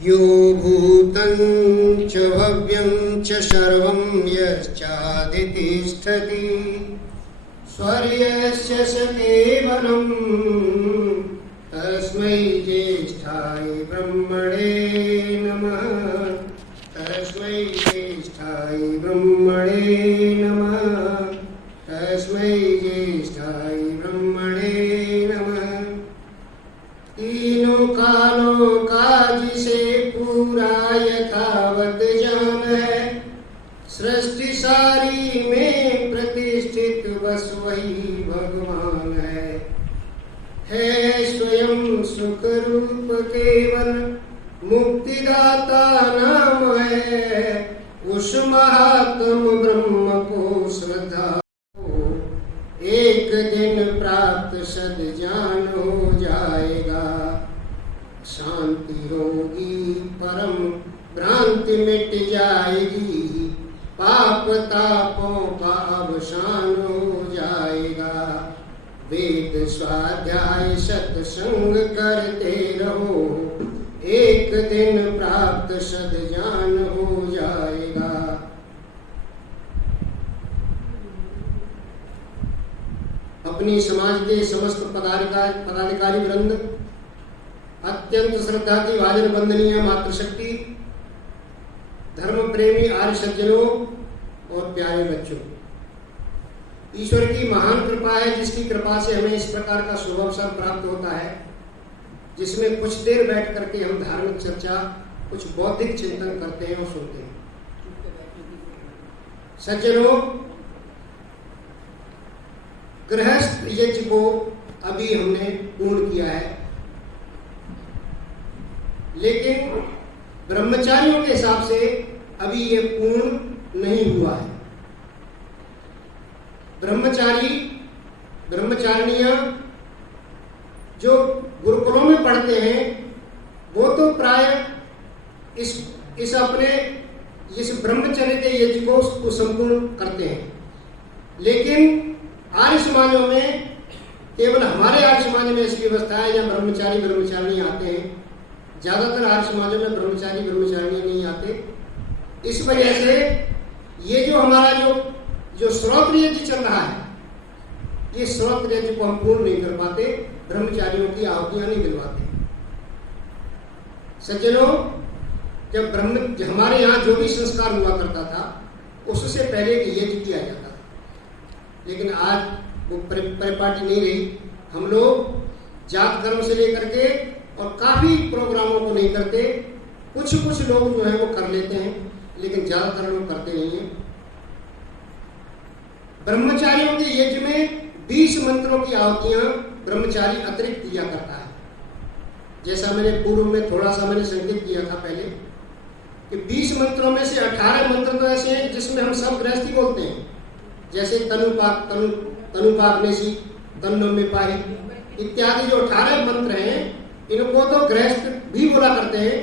यो भूतं च भव्यं च सर्वं यश्चादितिष्ठति स्वर्यस्य स केवलं तस्मै ज्येष्ठाय ब्रह्मणे नमः। तस्मै ज्येष्ठाय ब्रह्मणे नमः। तस्मै ज्येष्ठाय ब्रह्मणे नमः। तीनों कालों का जिसे पूरा यथावत जान है, सृष्टि सारी में प्रतिष्ठित बस वही भगवान है स्वयं सुख रूप केवल मुक्तिदाता नाम है। उस महात्म ब्रह्म को श्रद्धा एक दिन प्राप्त सद ज्ञान हो जाएगा। शांति होगी परम भ्रांति मिट जाएगी, पाप तापों का अवसान हो जाएगा। वेद स्वाध्याय सत्संग करते रहो, एक दिन प्राप्त सद ज्ञान हो जाएगा। अपनी समाज के समस्त पदाधिकारी वृंद, अत्यंत श्रद्धा की भाजन वंदनीय मातृशक्ति, धर्म प्रेमी आर्य सज्जनों और प्यारे बच्चों, ईश्वर की महान कृपा है जिसकी कृपा से हमें इस प्रकार का शुभ अवसर प्राप्त होता है जिसमें कुछ देर बैठ करके हम धार्मिक चर्चा, कुछ बौद्धिक चिंतन करते हैं और सुनते हैं। सज्जनों, गृहस्थ यज्ञ को अभी हमने पूर्ण किया है, लेकिन ब्रह्मचारियों के हिसाब से अभी ये पूर्ण नहीं हुआ है। ब्रह्मचारिणियां जो गुरुकुलों में पढ़ते हैं वो तो प्राय इस ब्रह्मचर्य के यज्ञ को संपूर्ण करते हैं, लेकिन आर्य समाजों में, केवल हमारे आर्य समाज में ऐसी व्यवस्था है जहाँ ब्रह्मचारी आते हैं। ज्यादातर आर्य समाजों में ब्रह्मचारी नहीं आते। इस वजह से ये जो हमारा जो श्रोत्र यज्ञ चल रहा है, ये श्रोत्र यज्ञ को हम पूर्ण नहीं कर पाते, ब्रह्मचारियों की आहुतियां नहीं दिलवाते। सज्जनों, जब हमारे यहाँ जो भी संस्कार हुआ करता था उससे पहले यज्ञ किया जाता था, लेकिन आज वो परिपाटी नहीं रही। हम लोग जात धर्म से लेकर के और काफी प्रोग्रामों को नहीं करते। कुछ लोग जो है वो कर लेते हैं, लेकिन ज्यादातर लोग करते नहीं हैं। ब्रह्मचारियों के यज्ञ में 20 मंत्रों की आहुतियां ब्रह्मचारी अतिरिक्त दिया करता है। जैसा मैंने पूर्व में थोड़ा सा मैंने संकेत किया था पहले कि 20 मंत्रों में से 18 मंत्र तो ऐसे हैं जिसमें हम सब गृहस्थी बोलते हैं, जैसे तनुपाग्नेसी, तन्नो में पाही इत्यादि जो 18 मंत्र हैं, इनको तो गृहस्थ भी बोला करते हैं।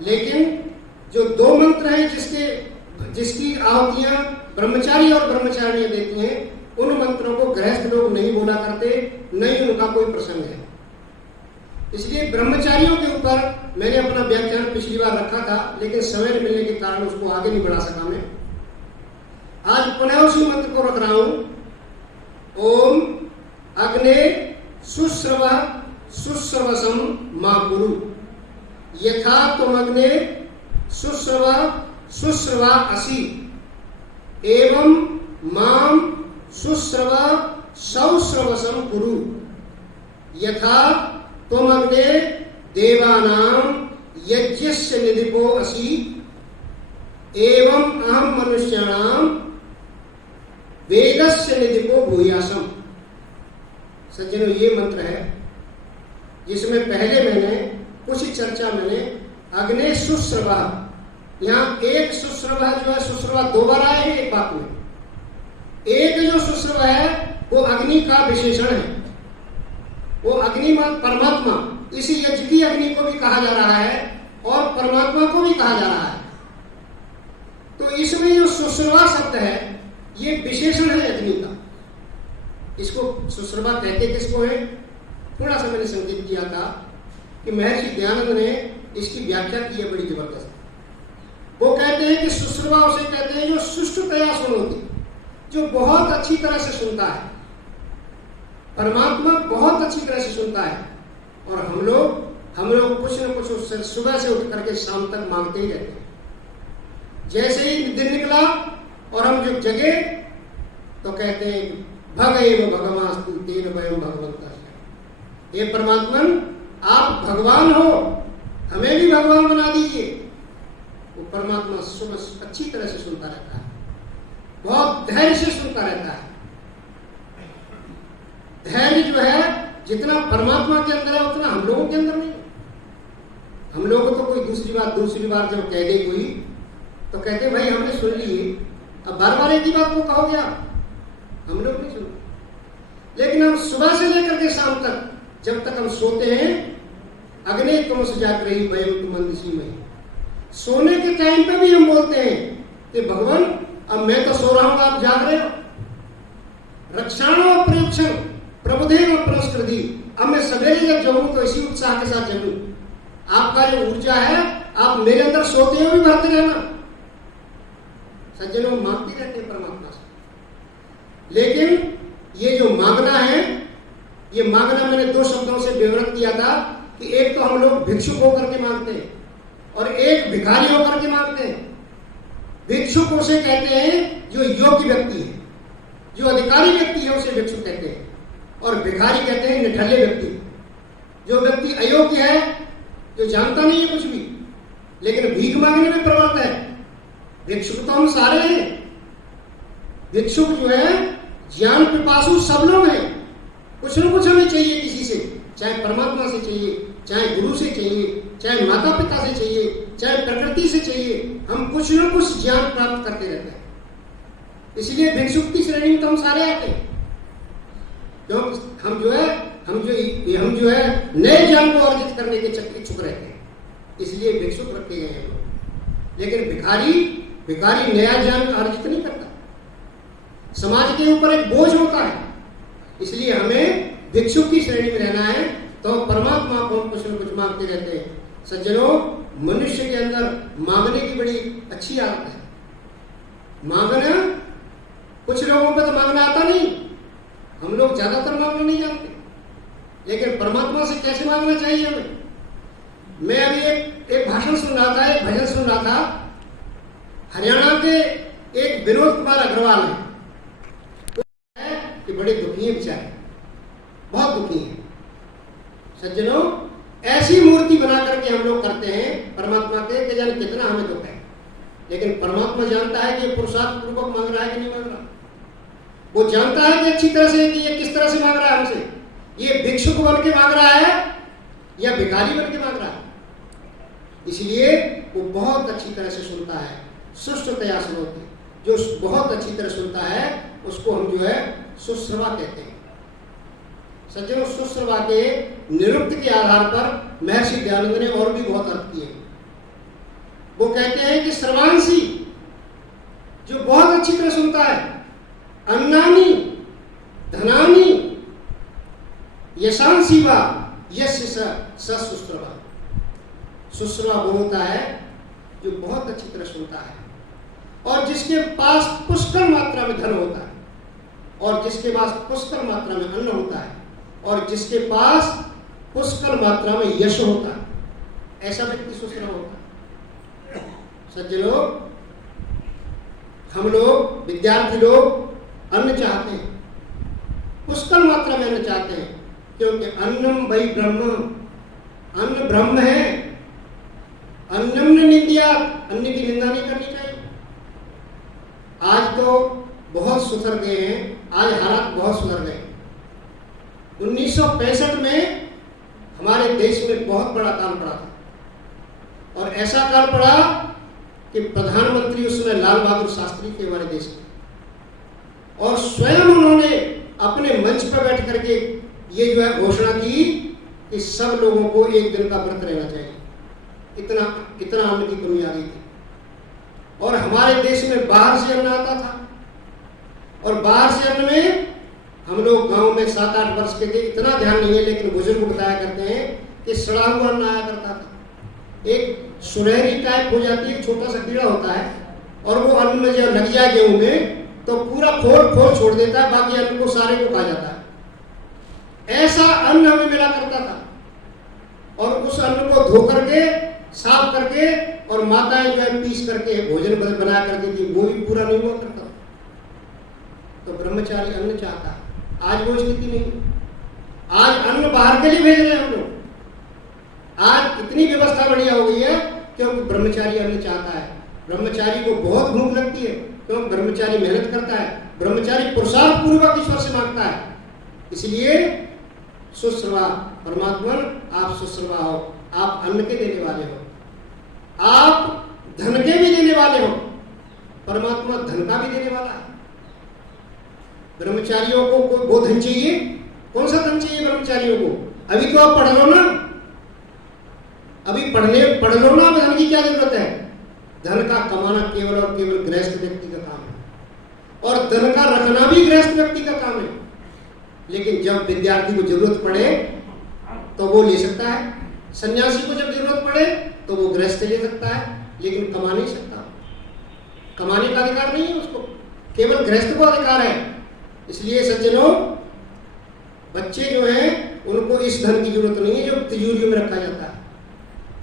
लेकिन जो 2 मंत्र हैं जिसकी आहुतियां ब्रह्मचारी और ब्रह्मचारिणियां देती हैं, उन मंत्रों को गृहस्थ लोग नहीं बोला करते, नहीं उनका कोई प्रसंग है। इसलिए ब्रह्मचारियों के ऊपर मैंने अपना व्याख्यान पिछली बार रखा था, लेकिन समय मिलने के कारण उसको आगे नहीं बढ़ा सका मैं। आज पुनः उसी मंत्र को रख रहा हूं। ओम अग्ने शुश्रवसम मा कुरु, यथा तुम अग्ने शुश्रवा असि, एवं माम सौश्रवसम कुरु, यथा तुम अग्ने देवानां यज्ञस्य निधिपो असि, एवं अहम मनुष्याणां वेदस्य निधिपो भूयासम। सज्जनों, ये मंत्र है जिसमें पहले मैंने कुछ चर्चा अग्ने शुश्रवा, यहाँ एक शुश्रवा जो है, शुश्रवा 2 बार आए हैं एक बात में। एक जो शुश्रवा है वो अग्नि का विशेषण है, वो अग्नि परमात्मा, इसी यज्ञ की अग्नि को भी कहा जा रहा है और परमात्मा को भी कहा जा रहा है। तो इसमें जो शुश्रवा शब्द है ये विशेषण है अग्नि का। इसको शुश्रवा कहते किसको है? थोड़ा सा मैंने संकेत किया था कि महर्षि दयानंद ने इसकी व्याख्या की है बड़ी जबरदस्त। वो कहते हैं कि शुश्रवा उसे कहते हैं जो सुष्ठुतया सुनोति, जो बहुत अच्छी तरह से सुनता है। परमात्मा बहुत अच्छी तरह से सुनता है, और हम लोग कुछ न कुछ उससे सुबह से उठ करके शाम तक मांगते ही रहते हैं। जैसे ही दिन निकला और हम जो जगे तो कहते हैं भगैव भगवास्तु तेन वयम भगवंता। ये परमात्मन आप भगवान हो, हमें भी भगवान बना दीजिए। वो परमात्मा सुबह अच्छी तरह से सुनता रहता है, बहुत धैर्य से सुनता रहता है। धैर्य जो है जितना परमात्मा के अंदर है उतना हम लोगों के अंदर नहीं। हम लोग तो कोई दूसरी बार जब कह दे कोई तो कहते भाई हमने सुन लिए, अब बार बार एक ही बात को कहोगे आप, हम लोग नहीं सुनते। लेकिन हम सुबह से लेकर के शाम तक जब तक हम सोते हैं, अग्नि तुम से जाग रही वयम तुम मंदिसी में, सोने के टाइम पे भी हम बोलते हैं कि भगवान अब मैं तो सो रहा हूं, आप जाग रहे हो। रक्षाणो प्रेक्षण प्रबुधेन पुरस्कृति, अब मैं सवेरे जब जगूं तो इसी उत्साह के साथ जगूं। आपका जो ऊर्जा है आप मेरे अंदर सोते हुए भी भरते रहना। सज्जनों, मांगते रहते हैं परमात्मा से, लेकिन ये जो मांगना है, ये मांगना मैंने दो शब्दों से विवरण किया था कि एक तो हम लोग भिक्षुक होकर के मांगते हैं और एक भिखारी होकर के मांगते हैं। भिक्षुक उसे कहते हैं जो योग्य व्यक्ति है, जो अधिकारी व्यक्ति है उसे भिक्षुक कहते हैं, और भिखारी कहते हैं निठल्ले व्यक्ति। जो व्यक्ति अयोग्य है, जो जानता नहीं है कुछ भी, लेकिन भीख मांगने में प्रवृत्त है। भिक्षुक तो हम सारे हैं। भिक्षुक जो है ज्ञान पिपासु सब लोग हैं। कुछ न कुछ हमें चाहिए किसी से, चाहे परमात्मा से चाहिए, चाहे गुरु से चाहिए, चाहे माता पिता से चाहिए, चाहे प्रकृति से चाहिए। हम कुछ न कुछ ज्ञान प्राप्त करते रहते हैं। इसलिए भिक्षुक की श्रेणी में तो हम सारे आते हैं, क्योंकि हम जो है नए ज्ञान को अर्जित करने के इच्छुक रहते हैं, इसलिए भिक्षुक रखे गए हैं लोग। लेकिन भिखारी नया ज्ञान अर्जित नहीं करता, समाज के ऊपर एक बोझ होता है। इसलिए हमें भिक्षुक की श्रेणी में रहना है, तो परमात्मा को हम कुछ न कुछ मांगते रहते हैं। सज्जनों, मनुष्य के अंदर मांगने की बड़ी अच्छी आदत है। मांगना, कुछ लोगों पे तो मांगना आता नहीं, हम लोग ज्यादातर मांगना नहीं जानते, लेकिन परमात्मा से कैसे मांगना चाहिए हमें। मैं अभी एक भाषण सुन रहा था, एक भजन सुन रहा था। हरियाणा के एक विनोद कुमार अग्रवाल है, तो है कि बड़े दुखी हैं बेचारे, बहुत दुखी हैं। सज्जनों, ऐसी मूर्ति बना करके हम लोग करते हैं परमात्मा के कि जाने कितना हमें दुख है, लेकिन परमात्मा जानता है कि पुरुषार्थ पूर्वक मांग रहा है कि नहीं मांग रहा। वो जानता है कि अच्छी तरह से कि ये किस तरह से मांग रहा है हमसे, ये भिक्षुक बन के मांग रहा है या भिखारी बन के मांग रहा है। इसलिए वो बहुत अच्छी तरह से सुनता है, सुष्ठुतया सुनोति, जो बहुत अच्छी तरह सुनता है उसको हम जो है सुश्रवा कहते हैं। सज्जनों, सुश्रवा के निरुक्त के आधार पर महर्षि दयानंद ने और भी बहुत अर्थ किए। वो कहते हैं कि श्रवांसी, जो बहुत अच्छी तरह सुनता है, अन्नानी धनानी यशांसी वा यस्य स सुश्रवा। सुश्रवा वो होता है जो बहुत अच्छी तरह सुनता है, और जिसके पास पुष्कल मात्रा में धन होता है, और जिसके पास पुष्कल मात्रा में अन्न होता है, और जिसके पास पुष्कल मात्रा में यश होता है, ऐसा व्यक्ति सुश्रवा होता है। सज्जनों, हम लोग विद्यार्थी लोग अन्न चाहते हैं, पुष्कल मात्रा में अन्न चाहते हैं, क्योंकि अन्नम वै ब्रह्म, अन्न ब्रह्म है। अन्नम न निंदिया, अन्न की निंदा नहीं करनी चाहिए। आज तो बहुत सुधर गए हैं, आज हालात बहुत सुधर गए। 1965 में हमारे देश में बहुत बड़ा काल पड़ा था, और ऐसा काल पड़ा कि प्रधानमंत्री उस समय लाल बहादुर शास्त्री थे हमारे देश में, और स्वयं उन्होंने अपने मंच पर बैठ करके ये जो है घोषणा की कि सब लोगों को एक दिन का व्रत रहना चाहिए। इतना अन्न की कमी आ गई थी, और हमारे देश में बाहर से अन्न आता था, और बाहर से अन्न में हम लोग गांव में 7-8 वर्ष के थे, इतना ध्यान नहीं है, लेकिन बुजुर्ग बताया करते हैं कि सड़ा हुआ अन्न आया करता था। एक सुनहरी टाइप हो जाती है, छोटा सा कीड़ा होता है, और वो अन्न में जब लग जाए गेहूं में तो पूरा खोल छोड़ देता है, बाकी अन्न को सारे को खा जाता है। ऐसा अन्न हमें मिला करता था, और उस अन्न को धो करके साफ करके और माताएं जो है पीस करके भोजन बना करती थी, वो भी पूरा नहीं हुआ करता। तो ब्रह्मचारी अन्न चाहता है, आज वो स्थिति नहीं। आज अन्न बाहर के लिए भेज रहे हैं हम लोग। आज इतनी व्यवस्था बढ़िया हो गई है क्योंकि ब्रह्मचारी अन्न चाहता है। ब्रह्मचारी को बहुत भूख लगती है क्योंकि ब्रह्मचारी मेहनत करता है, ब्रह्मचारी पुरुषार्थ पूर्वक ईश्वर से मांगता है। इसलिए सुश्रवा परमात्मा, आप सुश्रवा हो, आप अन्न के देने वाले हो, आप धन के भी देने वाले हो। परमात्मा धन का भी देने वाला है। ब्रह्मचारियों को वो धन चाहिए, कौन सा धन चाहिए ब्रह्मचारियों को? अभी तो आप पढ़ लो ना, अभी पढ़ लो ना, धन की क्या जरूरत है? धन का कमाना केवल और केवल गृहस्थ व्यक्ति का काम है, और धन का रखना भी गृहस्थ व्यक्ति का काम है। लेकिन जब विद्यार्थी को जरूरत पड़े तो वो ले सकता है, सन्यासी को जब जरूरत पड़े तो वो गृहस्थ ले सकता है, लेकिन कमा नहीं सकता। कमाने का अधिकार नहीं है उसको, केवल गृहस्थ को अधिकार है। इसलिए सज्जनों, बच्चे जो हैं उनको इस धन की जरूरत नहीं है जो तिजोरियों में रखा जाता है,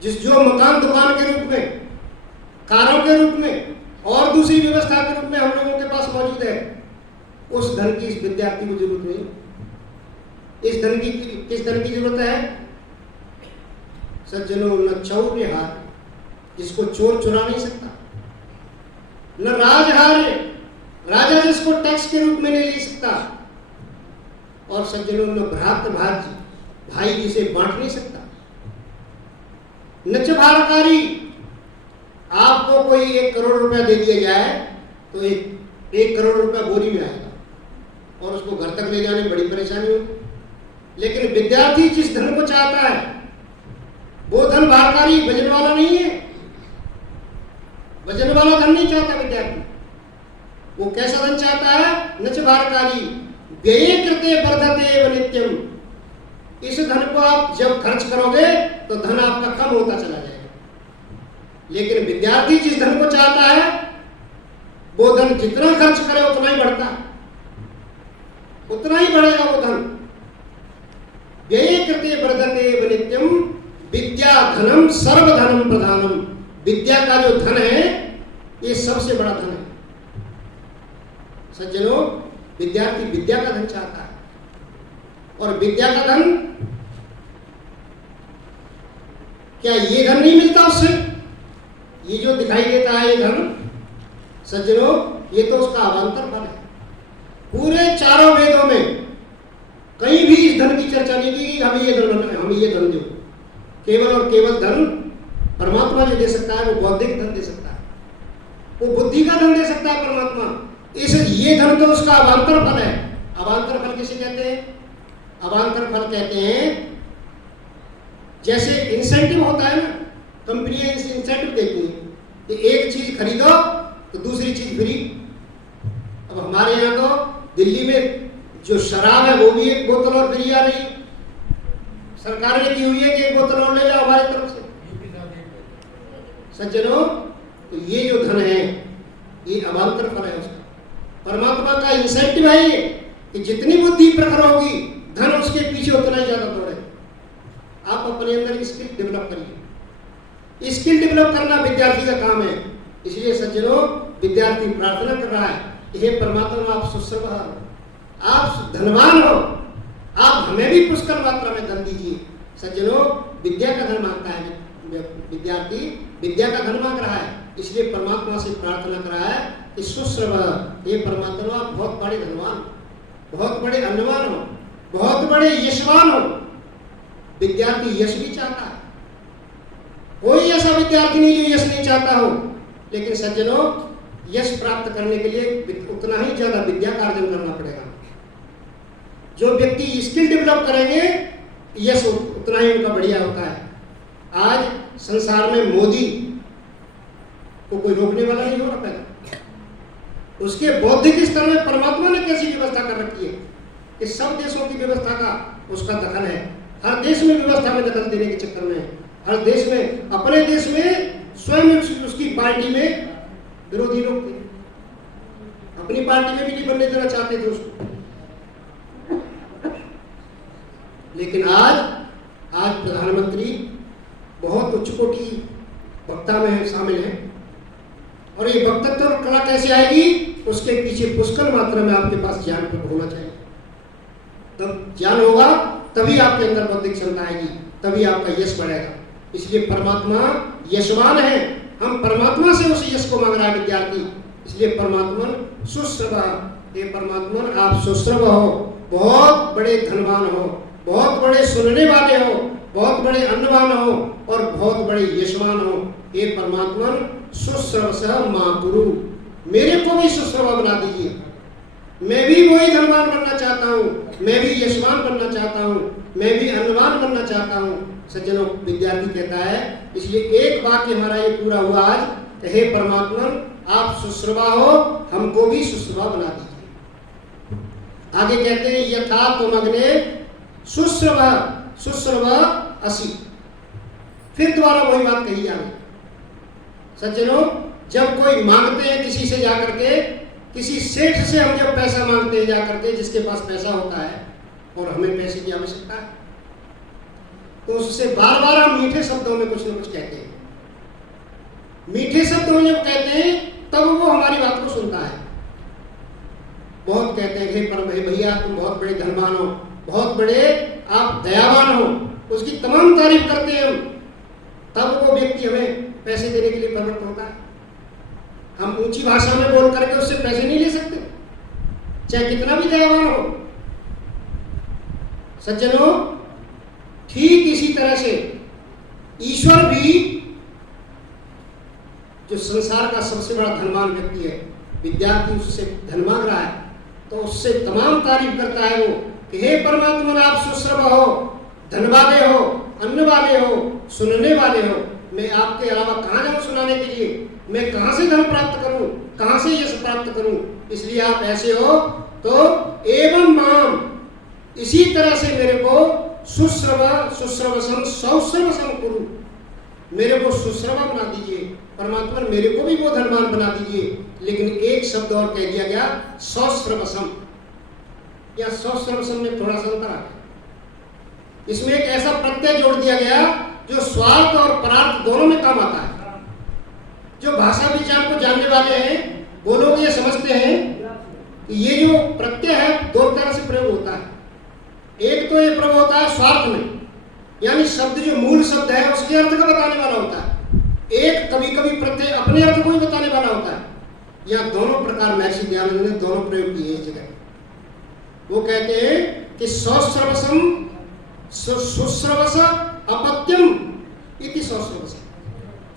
जो मकान दुकान के रूप में, कारों के रूप में और दूसरी व्यवस्था के रूप में हम लोगों के पास मौजूद है। उस धन की इस विद्यार्थी को जरूरत नहीं। इस धन की किस धन की जरूरत है सज्जनों? न चौर्य हार, जिसको चोर चुरा नहीं सकता, न राजहार्य, राजा जिसको टैक्स के रूप में नहीं ले सकता, और सज्जनों न भ्रात भाज्य, भाई जिसे बांट नहीं सकता, न भारकारी। आपको कोई 1 करोड़ रुपया दे दिया जाए तो 1 करोड़ रुपया बोरी में आएगा और उसको घर तक ले जाने में बड़ी परेशानी होगी। लेकिन विद्यार्थी जिस धन को चाहता है वो धन भारकारी, वजन वाला नहीं है। वजन वाला धन नहीं चाहता विद्यार्थी। वो कैसा धन चाहता है? नच भारकारी, व्यय कृते वर्धते एव नित्यम। इस धन को आप जब खर्च करोगे तो धन आपका कम होता चला जाएगा। लेकिन विद्यार्थी जिस धन को चाहता है वो धन जितना खर्च करे उतना ही बढ़ता है, उतना ही बढ़ेगा वो धन। व्यय कृते वर्धते एव नित्यम, विद्या धनम सर्वधनम प्रधानम। विद्या का जो धन है ये सबसे बड़ा धन है। सज्जनों, विद्यार्थी विद्या का धन चाहता है, और विद्या का धन, क्या ये धन नहीं मिलता उससे? ये जो दिखाई देता है ये धन, सज्जनों, ये तो उसका अवांतर फल है। पूरे चारों वेदों में कहीं भी इस धन की चर्चा नहीं की हमें ये धन, हमें ये धन दो। केवल और केवल धन परमात्मा जो दे सकता है वो बौद्धिक धन दे सकता है, वो बुद्धि का धन दे सकता है परमात्मा। इस ये धन तो उसका अवांतर फल है। अवांतर फल किसे कहते हैं? अवांतर फल कहते हैं, जैसे इंसेंटिव होता है ना, कंपनियां इंसेंटिव देती हैं कि एक चीज खरीदो तो दूसरी चीज फ्री। अब हमारे यहाँ तो दिल्ली में जो शराब है वो भी 1 बोतल और फ्री आ रही है। सरकार ने की हुई है कि 1 बोतल और ले जाओ हमारी तरफ से। सज्जनों, तो ये जो धन है ये अवांतर फल है उसका। परमात्मा का इंसेंटिव है ये कि जितनी बुद्धि प्रखर होगी धन उसके पीछे उतना ही ज्यादा दौड़े। आप अपने अंदर स्किल डेवलप करिए। स्किल डेवलप करना विद्यार्थी का काम है। इसलिए सज्जनों, विद्यार्थी प्रार्थना कर रहा है, हे परमात्मा आप सुश्रवा हो, आप धनवान हो, आप हमें भी पुष्कल मात्रा में धन दीजिए। सज्जनों, विद्या का धन मांगता है विद्यार्थी, विद्या का धन मांग रहा है। इसलिए परमात्मा से प्रार्थना कर रहा है कि सुश्रवा, हे परमात्मा आप बहुत बड़े धनवान, बहुत बड़े अन्नवान हो, बहुत बड़े यशवान हो। विद्यार्थी यश भी चाहता है, कोई ऐसा विद्यार्थी नहीं जो यश नहीं चाहता हो। लेकिन सज्जनों, यश प्राप्त करने के लिए उतना ही ज्यादा विद्या का अर्जन करना पड़ेगा। जो व्यक्ति स्किल डेवलप करेंगे यश उतना ही उनका बढ़िया होता है। आज संसार में मोदी को कोई रोकने वाला नहीं हो रहा पैदा। उसके बौद्धिक स्तर में परमात्मा ने कैसी व्यवस्था कर रखी है कि सब देशों की व्यवस्था का उसका दखल है। हर देश में व्यवस्था में दखल देने के चक्कर में हर देश में, अपने देश में स्वयं उसकी पार्टी में विरोधी लोग थे, अपनी पार्टी में भी नहीं बनने देना चाहते थे उसको। लेकिन आज प्रधानमंत्री बहुत उच्च कोटि वक्ता में शामिल है, और ये वक्तत्व और कला कैसे आएगी? उसके पीछे पुष्कल मात्रा में आपके पास ज्ञान होना चाहिए। तब ज्ञान होगा, तभी आपके अंदर बौद्धिक क्षमता आएगी, तभी आपका यश बढ़ेगा। इसलिए परमात्मा यशवान है, हम परमात्मा से उस यश को मांग रहा है विद्यार्थी। इसलिए परमात्मन सुश्रवा, हे परमात्मन आप सुश्रव हो, बहुत बड़े धनवान हो, बहुत बड़े सुनने वाले हो, बहुत बड़े अन्नवान हो और बहुत बड़े यशवान हो। हे परमात्मन सुश्रव स मां गुरु, मेरे को भी सुश्रवा बना दीजिए। मैं भी वही धनवान बनना चाहता हूँ, मैं भी यशवान बनना चाहता हूँ, मैं भी अन्नवान बनना चाहता हूँ। सज्जनों, विद्यार्थी कहता है, इसलिए एक वाक्य हमारा ये पूरा हुआ आज, हे परमात्मन आप सुश्रवा हो, हमको भी सुश्रवा बना दीजिए। आगे कहते हैं यथा तुम अग्ने सुश्रवा असि। फिर दोबारा वही बात कही जाए। सज्जनों, जब कोई मांगते हैं किसी से जाकर के, किसी सेठ से हम जब पैसा मांगते हैं जाकर के, जिसके पास पैसा होता है और हमें पैसे की आवश्यकता है, तो उससे बार बार हम मीठे शब्दों में कुछ न कुछ कहते हैं। मीठे शब्दों में जब कहते हैं तब वो हमारी बात को सुनता है। बहुत कहते हैं हे भैया तुम बहुत बड़े धनवान हो, बहुत बड़े आप दयावान हो, उसकी तमाम तारीफ करते हैं हम, तब वो व्यक्ति हमें पैसे देने के लिए प्रवृत्त होता है। हम ऊंची भाषा में बोल करके उससे पैसे नहीं ले सकते, चाहे कितना भी दयावान हो। सज्जनों, ठीक इसी तरह से ईश्वर भी, जो संसार का सबसे बड़ा धनवान व्यक्ति है, विद्यार्थी उससे धन मांग रहा है तो उससे तमाम तारीफ करता है वो कि हे परमात्मा आप सुश्रव हो, धन वाले हो, अन्न वाले हो, सुनने वाले हो। मैं आपके अलावा कहाँ जाऊँ सुनाने के लिए? मैं कहाँ से धन प्राप्त करूँ, कहाँ से यश प्राप्त करूँ? इसलिए आप ऐसे हो तो एवं माम, इसी तरह से मेरे को सुश्रवसम सौश्रवसम कुरु, मेरे को सुश्रवा बना दीजिए। परमात्मा मेरे को भी वो धनवान बना दीजिए। लेकिन एक शब्द और कह दिया गया, सौश्रवसम। या सौश्रवसम में थोड़ा सा अंतर आ गया। इसमें एक ऐसा प्रत्यय जोड़ दिया गया जो स्वार्थ और परार्थ दोनों में काम आता है। जो भाषा विज्ञान को जानने वाले हैं वो लोग ये समझते हैं कि ये जो प्रत्यय है दो तरह से प्रयोग होता है। एक तो ये प्रयोग होता है स्वार्थ में, यानी शब्द जो मूल शब्द है उसके अर्थ का बताने वाला होता है। एक कभी कभी प्रत्यय अपने अर्थ को ही बताने वाला होता है। यह दोनों प्रकार महर्षि दयानंद ने दोनों प्रयोग किए इस जगह। वो कहते हैं कि सौश्रवसम सुश्रवस अपत्यम इति सौश्रवस।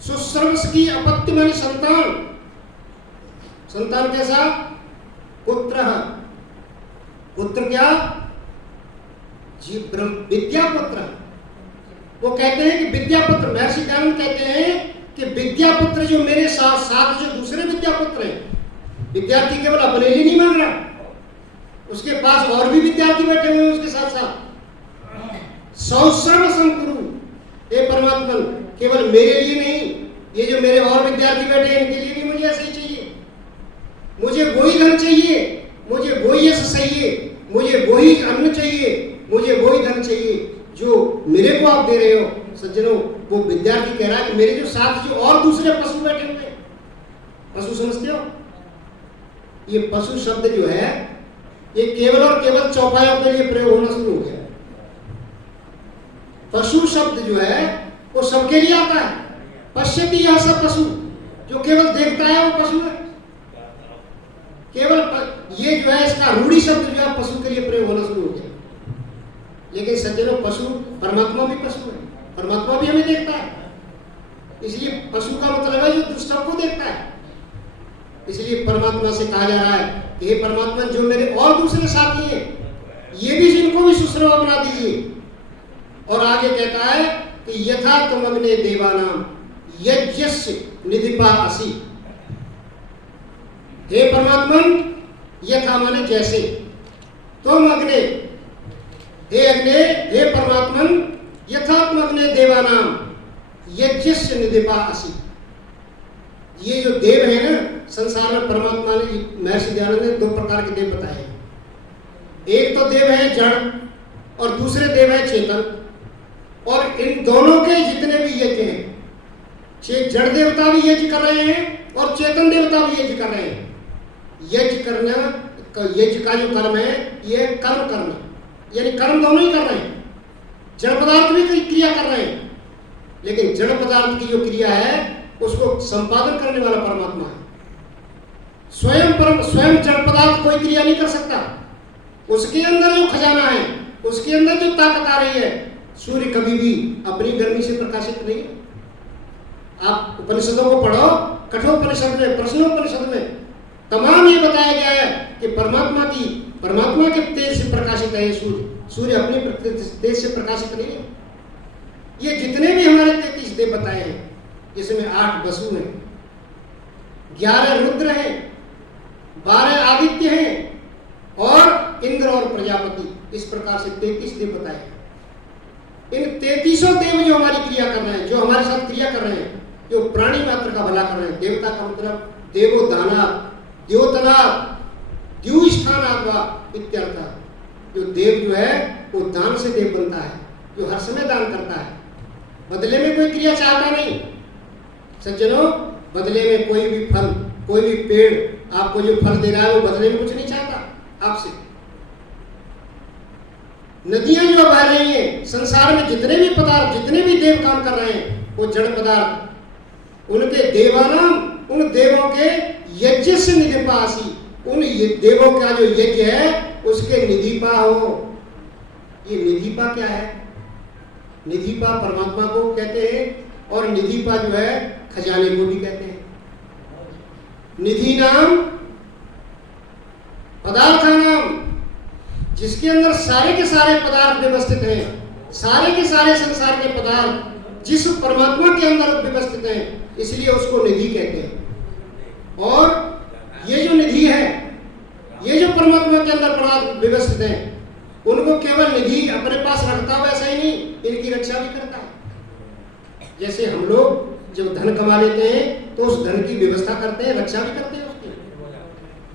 सुश्रवस की अपत्य मानी संतान। संतान कैसा? पुत्र। पुत्र क्या? विद्यापुत्र। वो कहते हैं कि विद्यापुत्र, महर्षि दयानंद कहते हैं कि विद्यापुत्र जो मेरे साथ साथ जो दूसरे विद्यापुत्र हैं, विद्यार्थी केवल अपने लिए नहीं मांग रहा, उसके पास और भी विद्यार्थी बैठे हुए हैं उसके साथ साथ। सौश्रवसम कुरु, हे परमात्मा केवल मेरे लिए नहीं, ये जो मेरे और विद्यार्थी बैठे हैं इनके लिए भी मुझे ऐसे ही चाहिए। मुझे वही धन चाहिए, मुझे वही यश चाहिए, मुझे वही अन्न चाहिए, मुझे वही धन चाहिए जो मेरे को आप दे रहे हो। सज्जनों, वो विद्यार्थी कह रहा है कि मेरे जो साथ जो और दूसरे पशु बैठे हुए हैं, पशु समझते हो? ये पशु शब्द जो है ये केवल और केवल चौपायों के लिए प्रयोग होना शुरू हो गया। पशु शब्द जो है वो सबके लिए आता है। पश्यति यह सब पशु, जो केवल देखता है वो पशु है। केवल ये जो है इसका रूढ़ी शब्द जो है पशु के लिए प्रयोग होना शुरू हो गया। लेकिन सज्जनों, पशु, परमात्मा भी पशु है, परमात्मा भी हमें देखता है। इसलिए पशु का मतलब है जो सबको देखता है। इसलिए परमात्मा से कहा जा रहा है कि हे परमात्मा जो मेरे और दूसरे साथी हैं ये भी जिनको भी सुश्रवा बना दीजिए। और आगे कहता है कि यथा तुम अग्ने देवानाम यज्ञस्य निधिपा असि। हे परमात्मा, यथा माने जैसे, तुम अग्ने, हे अग्ने, हे परमात्मा, यथा तुम अग्ने देवानाम, यज्ञस्य निधिपा असि। ये जो देव है ना संसार में, परमात्मा ने महर्षि दयानंद ने 2 प्रकार के देव बताए हैं। एक तो देव है जड़ और दूसरे देव है चेतन। और इन दोनों के जितने भी यज्ञ हैं, जड़ देवता भी यज्ञ कर रहे हैं और चेतन देवता भी यज्ञ कर रहे हैं। यज्ञ करना, यज्ञ का जो कर्म है ये कर्म करना, यानी कर्म दोनों ही कर रहे हैं। जड़ पदार्थ भी क्रिया कर रहे हैं, लेकिन जड़ पदार्थ की जो क्रिया है उसको संपादन करने वाला परमात्मा है। स्वयं जड़ पदार्थ कोई क्रिया नहीं कर सकता। उसके अंदर जो खजाना है, उसके अंदर जो ताकत आ रही है, सूर्य कभी भी अपनी गर्मी से प्रकाशित नहीं है। आप उपनिषदों को पढ़ो, कठोपनिषद में, प्रश्नोपनिषद में तमाम ये बताया गया है कि परमात्मा के तेज से प्रकाशित है सूर्य अपनी तेज से प्रकाशित नहीं है। ये जितने भी हमारे 33 देव बताए हैं, जिसमें 8 वसु हैं, 11 रुद्र हैं, 12 आदित्य हैं और इंद्र और प्रजापति, इस प्रकार से 33 देव बताए हैं। इन 33 देव जो हमारी क्रिया कर रहे हैं, जो हमारे साथ क्रिया कर रहे हैं, जो प्राणी मात्र का भला कर रहे हैं। देवता का मतलब देवो दाना, द्योतना, द्युष्ठान आत्मा इत्यर्थ। जो देव जो है वो दान से देव बनता है, जो हर समय दान करता है, बदले में कोई क्रिया चाहता नहीं। सज्जनों, बदले में कोई भी फल, कोई भी पेड़ आपको जो फल दे रहा है वो बदले में कुछ नहीं चाहता आपसे। नदियां जो बह रही हैं, संसार में जितने भी पदार्थ, जितने भी देव काम कर रहे हैं, वो जड़ पदार्थ, उनके देवानाम, उन देवों के यज्ञ से निधिपासी, उन देवों का जो यज्ञ है उसके निधिपा हो। ये निधिपा क्या है? निधिपा परमात्मा को कहते हैं और निधिपा जो है खजाने को भी कहते हैं। निधि नाम पदार्थ नाम, जिसके अंदर सारे के सारे पदार्थ व्यवस्थित हैं, सारे के सारे संसार के पदार्थ जिस परमात्मा के अंदर व्यवस्थित हैं, इसलिए उसको निधि कहते हैं। और ये जो निधि है, ये जो परमात्मा के अंदर पदार्थ व्यवस्थित हैं, उनको केवल निधि अपने पास रखता हुआ ऐसा ही नहीं, इनकी रक्षा भी करता है। जैसे हम लोग जब धन कमा लेते हैं तो उस धन की व्यवस्था करते हैं, रक्षा भी करते हैं उसकी।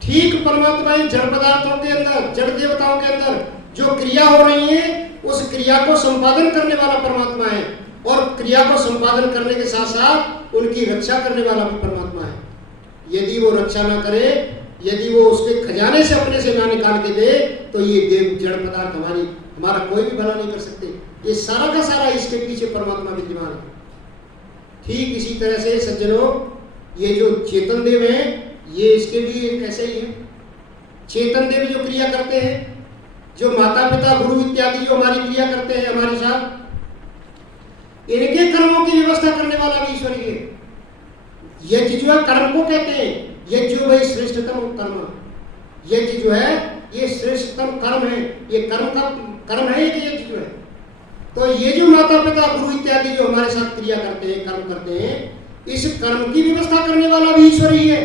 ठीक परमात्मा इन जड़ पदार्थों के अंदर, जड़ देवताओं के अंदर जो क्रिया हो रही है, उस क्रिया को संपादन करने वाला परमात्मा है और क्रिया को संपादन करने के साथ साथ उनकी रक्षा करने वाला भी परमात्मा है। यदि वो रक्षा ना करे, यदि वो उसके खजाने से अपने से ना निकाल के दे, तो ये देव जड़ पदार्थ हमारा कोई भी भला नहीं कर सकते। ये सारा का सारा इसके पीछे परमात्मा विद्यमान है। ठीक इसी तरह से सज्जनों, ये जो चेतन देव हैं, ये इसके भी ऐसे ही है। चेतन देव जो क्रिया करते हैं, जो माता पिता गुरु इत्यादि जो हमारी क्रिया करते हैं हमारे साथ, इनके कर्मों की व्यवस्था करने वाला भी ईश्वर ही है। यज्ञ जो है कर्म को कहते हैं, यज्ञ भाई श्रेष्ठतम कर्म। यज्ञ जो है ये श्रेष्ठतम कर्म है, ये कर्म है कि यज्ञ जो है। तो ये जो माता पिता गुरु इत्यादि जो हमारे साथ क्रिया करते हैं, कर्म करते हैं, इस कर्म की व्यवस्था करने वाला भी ईश्वर ही है।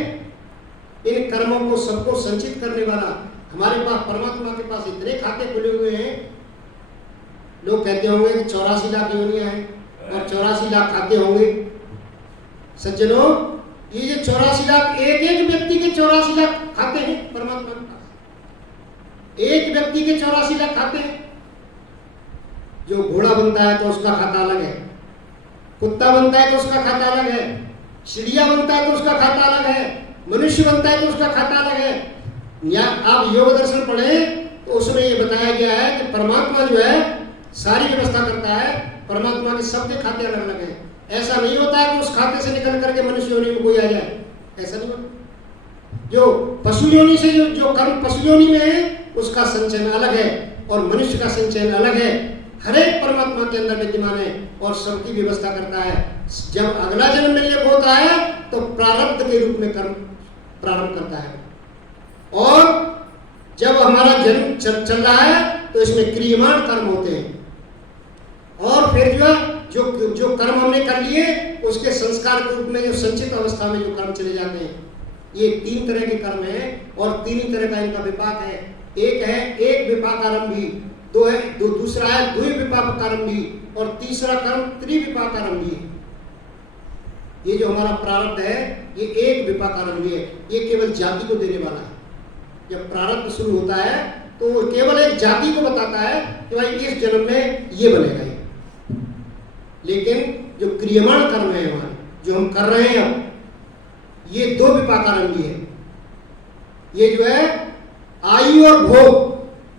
इन कर्मों को सबको संचित करने वाला हमारे पास, परमात्मा के पास इतने खाते खुले हुए हैं। लोग कहते होंगे कि 84 लाख योनियां हैं और 84 लाख खाते होंगे। सज्जनों, ये जो 84 लाख, एक एक व्यक्ति के 84 लाख खाते हैं परमात्मा के पास। एक व्यक्ति के 84 लाख खाते हैं। जो घोड़ा बनता है तो उसका खाता अलग है, कुत्ता बनता है तो उसका खाता अलग है, चिड़िया बनता है तो उसका खाता अलग है, मनुष्य बनता है तो उसका खाता अलग है। आप योग दर्शन पढ़ें तो उसमें ये बताया गया है कि परमात्मा जो है सारी व्यवस्था करता है। परमात्मा के सबके खाते अलग अलग हैं। ऐसा नहीं होता है कि उस खाते से निकल करके मनुष्य योनि में कोई आ जाए, ऐसा नहीं होता। जो पशु योनि से जो कर्म पशु योनि में है उसका संचयन अलग है और मनुष्य का संचयन अलग है। हर एक परमात्मा के अंदर विद्यमान है और सबकी व्यवस्था करता है। जब अगला जन्म मिलने को होता है तो प्रारब्ध के रूप में कर्म प्रारंभ करता है, और जब हमारा जन्म चल रहा है तो इसमें क्रियमाण कर्म होते हैं, और फिर जो कर्म हमने कर लिए उसके संस्कार के रूप में जो संचित अवस्था में जो कर्म चले जाते हैं। ये 3 तरह के कर्म हैं और 3 ही तरह का इनका विपाक है। एक है एक विपाकारंभ भी, दूसरा है द्वि विपाकारंभ भी, और तीसरा कर्म त्रिविपाकारंभ भी है। ये जो हमारा प्रारब्ध है ये एक विपाकारंभी है, ये केवल जाति को देने वाला है। जब प्रारब्ध शुरू होता है तो वो केवल एक जाति को बताता है कि भाई इस जन्म में ये बनेगा ये। लेकिन जो क्रियमाण कर्म है हमारे, जो हम कर रहे हैं अब, ये दो विपाकारंभी है। ये जो है आयु और भोग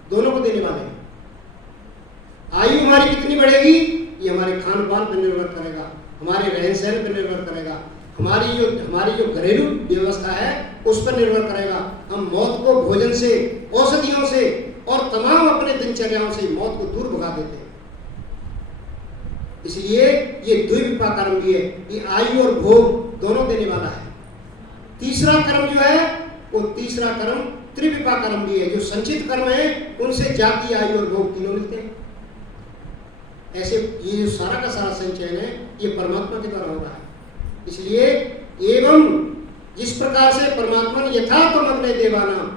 दोनों को देने वाले हैं। आयु हमारी कितनी बढ़ेगी ये हमारे खान पान पर निर्भर करेगा, हमारे रहन सहन पर निर्भर करेगा, हमारी जो घरेलू व्यवस्था है उस पर निर्भर करेगा। हम मौत को भोजन से, औषधियों से और तमाम अपने दिनचर्याओं से मौत को दूर भगा देते हैं। इसलिए ये द्विविपाकारंभी है, ये आयु और भोग दोनों देने वाला है। तीसरा कर्म जो है वो तीसरा कर्म त्रिविपाकारंभी है। जो संचित कर्म है उनसे जाति, आयु और भोग तीनों मिलते हैं। ऐसे ये जो सारा का सारा संचयन है ये परमात्मा के द्वारा हो रहा है। इसलिए एवं जिस प्रकार से परमात्मा ने यथात्मग्ने देवानाम,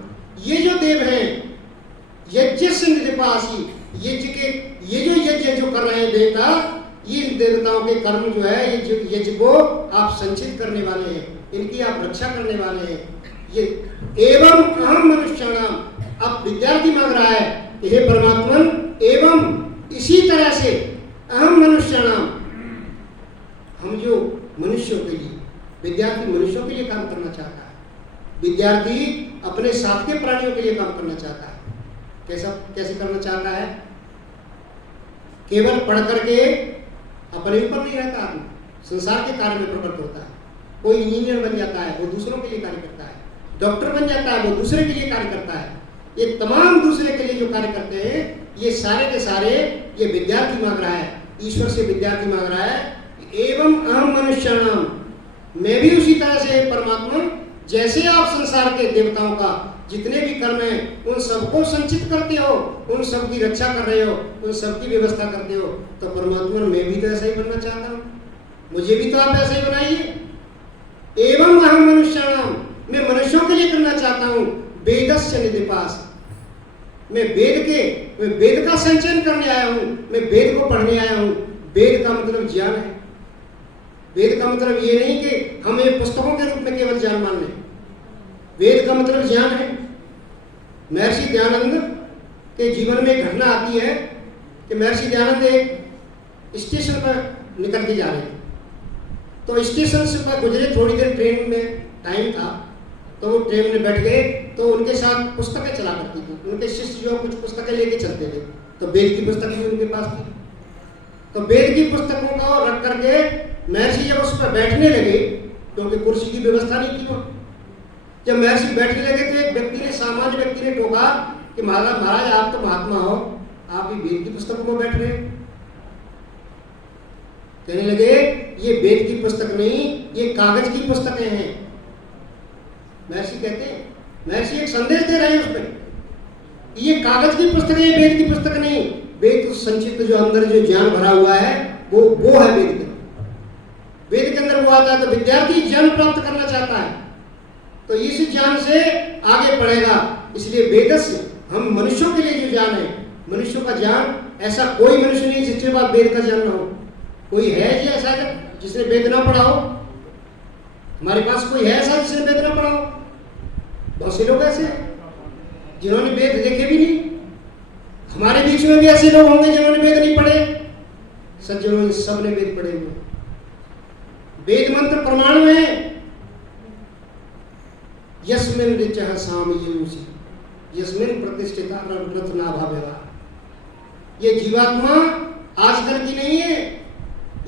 ये जो देव हैं यज्ञ से निपासी, ये जो यज्ञ जो कर रहे हैं देवता, ये देवताओं के कर्म जो है ये यज्ञ को आप संचित करने वाले हैं, इनकी आप रक्षा करने वाले हैं। ये एवं अहम मनुष्याणाम, अब विद्यार्थी मांग रहा है कि हे परमात्मन एवं इसी तरह से अहम मनुष्याणाम, हम जो मनुष्यों के लिए, विद्यार्थी मनुष्यों के लिए काम करना चाहता है, विद्यार्थी अपने साथ के प्राणियों के लिए काम करना चाहता है। कैसे करना चाहता है? केवल पढ़ करके अपने ऊपर नहीं रहता आदमी, संसार के कार्य में प्रवृत्त होता है। कोई इंजीनियर बन जाता है वो दूसरों के लिए कार्य करता है, डॉक्टर बन जाता है वो दूसरे के लिए कार्य करता है। ये तमाम दूसरे के लिए जो कार्य करते हैं ये सारे के सारे ये विद्यार्थी मांग रहा है, ईश्वर से विद्यार्थी मांग रहा है। एवं अहम मनुष्याणाम, मैं भी उसी तरह से परमात्मा, जैसे आप संसार के देवताओं का जितने भी कर्म हैं उन सबको संचित करते हो, उन सब की रक्षा कर रहे हो, उन सब की व्यवस्था करते हो, तो परमात्मा मैं भी तो ऐसा ही बनना चाहता हूँ, मुझे भी तो आप ऐसा ही बनाइए। एवं अहम मनुष्याणाम, मैं मनुष्यों के लिए करना चाहता हूँ। वेदस्य निधिपास, मैं वेद का संचयन करने आया हूँ, मैं वेद को पढ़ने आया हूँ। वेद का मतलब ज्ञान है। वेद का मतलब ये नहीं कि हम ये पुस्तकों के रूप में केवल ज्ञान मान लें। वेद का मतलब ज्ञान है। महर्षि दयानंद के जीवन में घटना आती है कि महर्षि दयानंद एक स्टेशन पर निकल के जा रहे थे, तो स्टेशन से पर गुजरे, थोड़ी देर ट्रेन में टाइम था, तो वो ट्रेन में बैठ गए। तो उनके साथ पुस्तकें चला करती थी, उनके शिष्य जो कुछ पुस्तकें लेके चलते थे, तो वेद की पुस्तक भी उनके पास थी। तो वेद की पुस्तकों को रख करके महर्षि जब उस पर बैठने लगे, क्योंकि कुर्सी की व्यवस्था नहीं थी, जब महर्षि बैठने लगे तो एक व्यक्ति ने, सामान्य व्यक्ति ने टोका कि महाराज आप तो महात्मा हो, आप ही वेद की पुस्तकों में बैठ रहे। कहने लगे ये वेद की पुस्तक नहीं, ये कागज की पुस्तकें हैं। महर्षि कहते हैं, महर्षि एक संदेश दे रहे हैं उसमें, ये कागज की पुस्तक है, वेद की पुस्तक नहीं। वेद संचित जो अंदर जो ज्ञान भरा हुआ है वो है वेद के। वेद के अंदर वो आता है। तो विद्यार्थी ज्ञान प्राप्त करना चाहता है तो इस ज्ञान से आगे बढ़ेगा। इसलिए वेदस्य, हम मनुष्यों के लिए जो ज्ञान है, मनुष्यों का ज्ञान, ऐसा कोई मनुष्य नहीं जिसके पास वेद का ज्ञान ना हो। कोई है जी ऐसा जिसने वेद ना पढ़ा हो? हमारे पास कोई है ऐसा जिसने वेद ना पढ़ा हो? बहुत से लोग ऐसे हैं जिन्होंने वेद देखे भी नहीं। हमारे बीच में भी ऐसे लोग होंगे जिन्होंने वेद नहीं पढ़े। सज्जनों, सबने वेद पढ़े हुए। वेद मंत्र प्रमाण में यस्मिन ऋचः सामयूषि यस्मिन प्रतिष्ठिता रत्नाभावेवा। ये जीवात्मा आजकल की नहीं है,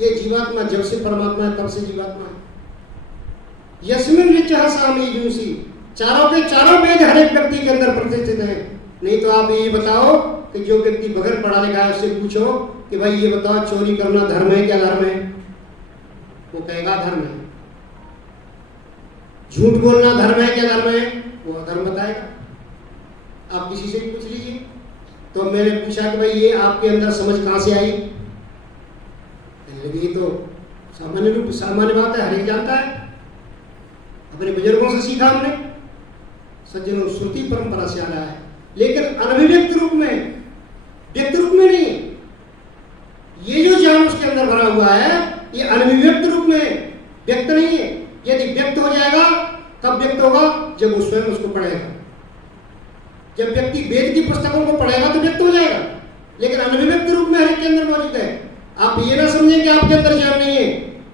ये जीवात्मा जब से परमात्मा है तब से जीवात्मा है। यस्मिन ऋचः सामयूषि, चारों के चारों वेद हर एक व्यक्ति के अंदर प्रतिष्ठित है। नहीं तो आप ये बताओ कि जो व्यक्ति बगैर पढ़ा लिखा है उससे पूछो कि भाई ये बताओ चोरी करना धर्म है क्या धर्म है? वो कहेगा धर्म है। झूठ बोलना धर्म है क्या धर्म है? वो धर्म बताएगा। आप किसी से भी पूछ लीजिए। तो मैंने पूछा कि भाई ये आपके अंदर समझ कहाँ से आई? ये तो सामान्य बात है, हर एक जानता है, अपने बुजुर्गों से सीखा हमने। सज्जनों, श्रुति परंपरा से आ रहा है, लेकिन अनभिव्यक्त रूप में, व्यक्त रूप में नहीं। ये जो ज्ञान उसके अंदर भरा हुआ है ये अनभिव्यक्त रूप में, व्यक्त नहीं है। यदि व्यक्त हो जाएगा, कब व्यक्त होगा? जब वो स्वयं उसको पढ़ेगा। जब व्यक्ति वेद की पुस्तकों को पढ़ेगा तो व्यक्त हो जाएगा, लेकिन अनभिव्यक्त रूप में हर एक के अंदर मौजूद है। आप ये ना समझें कि आपके अंदर ज्ञान नहीं है।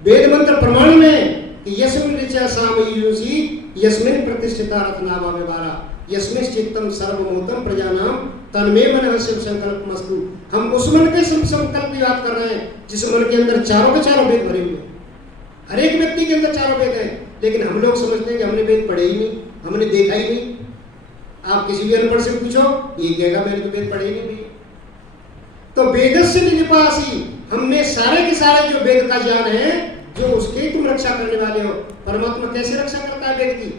वेद मंत्र प्रमाण में कि यस्मिन् ऋचा सामयुषी यस्मिन् प्रतिष्ठिता रत्नावा व्यवहारा यस्मिन् चित्तम सर्वभूतम प्रजानाम तन्मे मन शिव संकल्पमस्तु। हम उस मन के संकल्प की बात कर रहे हैं जिस मन के अंदर चारों के चारों वेद भरे हुए। हर एक व्यक्ति के अंदर चारों वेद हैं, लेकिन हम लोग समझते हैं कि हमने वेद पढ़े ही नहीं, हमने देखा ही नहीं। आप किसी भी अनपढ़ से पूछो, ये कहेगा मैंने तो वेद पढ़े ही नहीं भैया। तो वेदस्य निपासी, हमने सारे के सारे जो वेद का ज्ञान है, जो उसके तुम रक्षा करने वाले हो। परमात्मा कैसे रक्षा करता है वेद की?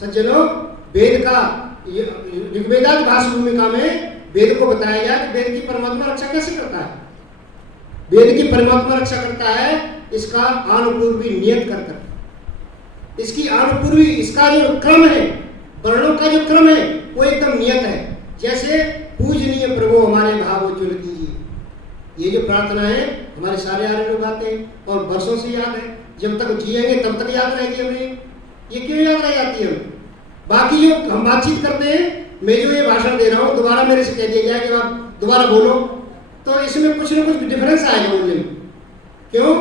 सज्जनों, वेद का ऋग्वेदादि भाष्य भूमिका में वेद को बताया गया कि वेद की परमात्मा रक्षा कैसे करता है। वेद की परमात्मा रक्षा करता है इसका आनुपूर्वी नियत कर कर। इसकी आनुपूर्वी, इसका जो क्रम है, वर्णों का जो क्रम है वो एकदम नियत है। जैसे पूजनीय प्रभु हमारे भाव उज्ज्वल कीजिए, ये जो प्रार्थना है हमारे सारे आर्य लोग आते हैं और वर्षों से याद है। जब तक जिएंगे तब तक याद रहेगी हमें। ये क्यों याद रह जाती है हमें? बाकी जो हम बातचीत करते हैं, मैं जो ये भाषण दे रहा हूँ दोबारा मेरे से कह दिया गया कि आप दोबारा बोलो, तो इसमें कुछ ना कुछ डिफरेंस आएगा बोलने में। क्यों?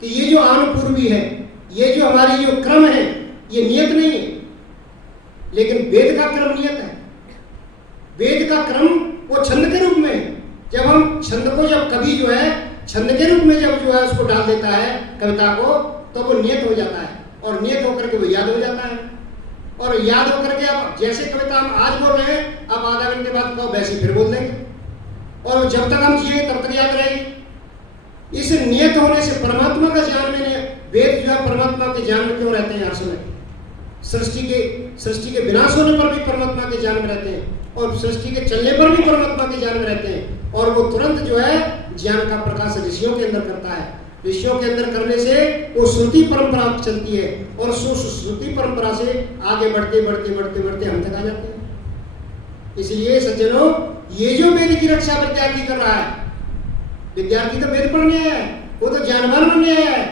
कि ये जो आनुपूर्वी है, ये जो हमारी जो क्रम है, ये नियत नहीं है, लेकिन वेद का क्रम नियत है। वेद का क्रम वो छंद के रूप में, जब हम छंद को जब कभी जो है छंद के रूप में जब जो है उसको डाल देता है कविता को, तो वो नियत हो जाता है और नियत होकर के वो याद हो जाता है। और याद होकर के अब जैसे कविता हम आज बोल रहे हैं, अब आधा घंटे बाद कहो वैसे फिर बोल देंगे, और जब तक हम जिए तब तक याद रहेगी। इस नियत होने से परमात्मा का ज्ञान में, वेद जो है परमात्मा के ज्ञान में क्यों रहते हैं हर समय? सृष्टि के विनाश होने पर भी परमात्मा के ज्ञान में रहते हैं, और सृष्टि के चलने पर भी परमात्मा के ज्ञान में रहते हैं। और वो तुरंत जो है ज्ञान का प्रकाश ऋषियों के अंदर करता है। ऋषियों के अंदर करने से वो श्रुति परंपरा चलती है, और श्रुति परंपरा से आगे बढ़ते बढ़ते बढ़ते बढ़ते हम तक आ जाते हैं। इसलिए सज्जनों, ये जो वेद की रक्षा विद्यार्थी कर रहा है, विद्यार्थी तो वेद पढ़ने आया है, वो तो ज्ञानवान बनने आया है।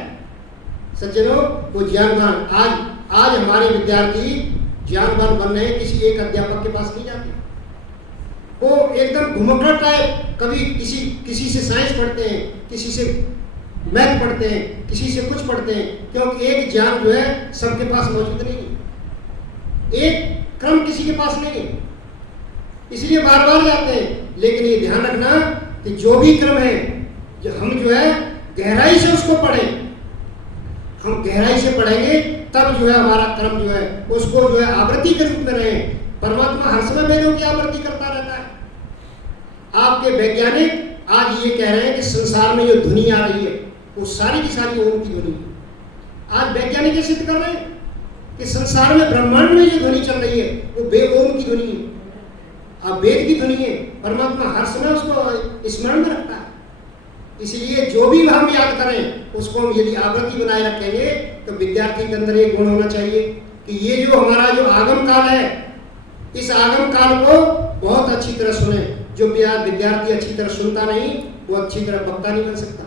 सज्जनों, वो ज्ञानवान, आज हमारे विद्यार्थी ज्ञानवान बन रहे हैं, किसी एक अध्यापक के पास नहीं जाते। वो एकदम घुमक्कड़ टाइप, कभी किसी से साइंस पढ़ते हैं, किसी से मैथ पढ़ते हैं, किसी से कुछ पढ़ते हैं, क्योंकि एक ज्ञान जो है सबके पास मौजूद नहीं है, एक क्रम किसी के पास नहीं है, इसलिए बार बार जाते हैं। लेकिन ये ध्यान रखना कि जो भी क्रम है, जो हम जो है गहराई से उसको पढ़ें। हम गहराई से पढ़ेंगे तब जो है हमारा क्रम जो है उसको जो है आवृत्ति के रूप में रहे। परमात्मा हर समय वेदों की आवृत्ति करता रहता है। आपके वैज्ञानिक आज ये कह रहे हैं कि संसार में जो ध्वनि आ रही है वो सारी की सारी ओम की ध्वनि है। आज वैज्ञानिक ये सिद्ध कर रहे हैं कि संसार में ब्रह्मांड में जो ध्वनि चल रही है वो ओम की ध्वनि है, आप वेद की ध्वनि है। परमात्मा हर समय उसको स्मरण में रखता है। इसलिए जो भी हम याद करें उसको हम यदि आवृत्ति बनाए रखेंगे तो विद्यार्थी के अंदर एक गुण होना चाहिए कि ये जो हमारा जो आगम काल है, इस आगम काल को बहुत अच्छी तरह सुने। जो विद्यार्थी अच्छी तरह सुनता नहीं, वो अच्छी तरह वक्ता नहीं बन सकता।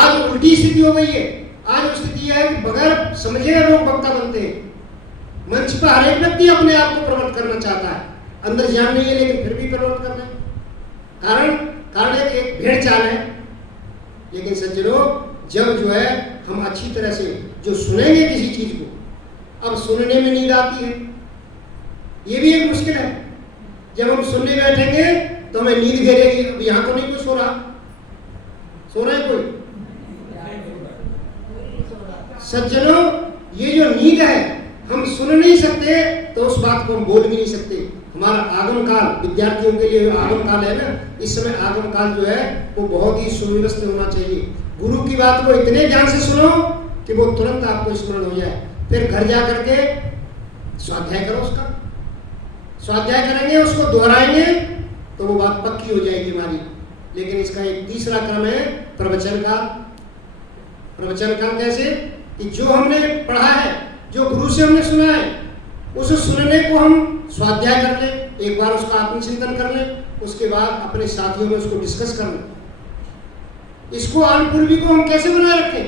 आज उल्टी स्थिति हो गई है। आज स्थिति है कि बगैर समझे लोग वक्ता बनते हैं। मंच पर हर एक व्यक्ति अपने आप को प्रमोट करना चाहता है, अंदर ज्ञान नहीं है लेकिन फिर भी प्रमोट कर रहे हैं। कारण एक भेड़ चाल है। लेकिन सज्जनों, जब जो है हम अच्छी तरह से जो सुनेंगे किसी चीज को, अब सुनने में नींद आती है, ये भी एक मुश्किल है। जब हम सुनने बैठेंगे तो हमें नींद घेरेगी। अब यहाँ तो नहीं कोई सो रहा है कोई? सज्जनों, ये जो नींद है, हम सुन नहीं सकते तो उस बात को हम बोल भी नहीं सकते। हमारा आगम काल, विद्यार्थियों के लिए आगम काल है ना, इस समय आगम काल जो है वो बहुत ही सुव्यवस्थित होना चाहिए। गुरु की बात को इतने ध्यान से सुनो कि वो तुरंत आपको स्मरण हो जाए। फिर घर जा करके स्वाध्याय करो, उसका स्वाध्याय करेंगे, उसको दोहराएंगे तो वो बात पक्की हो जाएगी हमारी। लेकिन इसका एक तीसरा क्रम है प्रवचन का। प्रवचन का कैसे? कि जो हमने पढ़ा है, जो गुरु से हमने सुना है, उस सुनने को हम स्वाध्याय कर लें, एक बार उसका आत्मचिंतन कर लें, उसके बाद अपने साथियों में उसको डिस्कस कर लें। इसको आनुपूर्वी को हम कैसे बनाए रखें?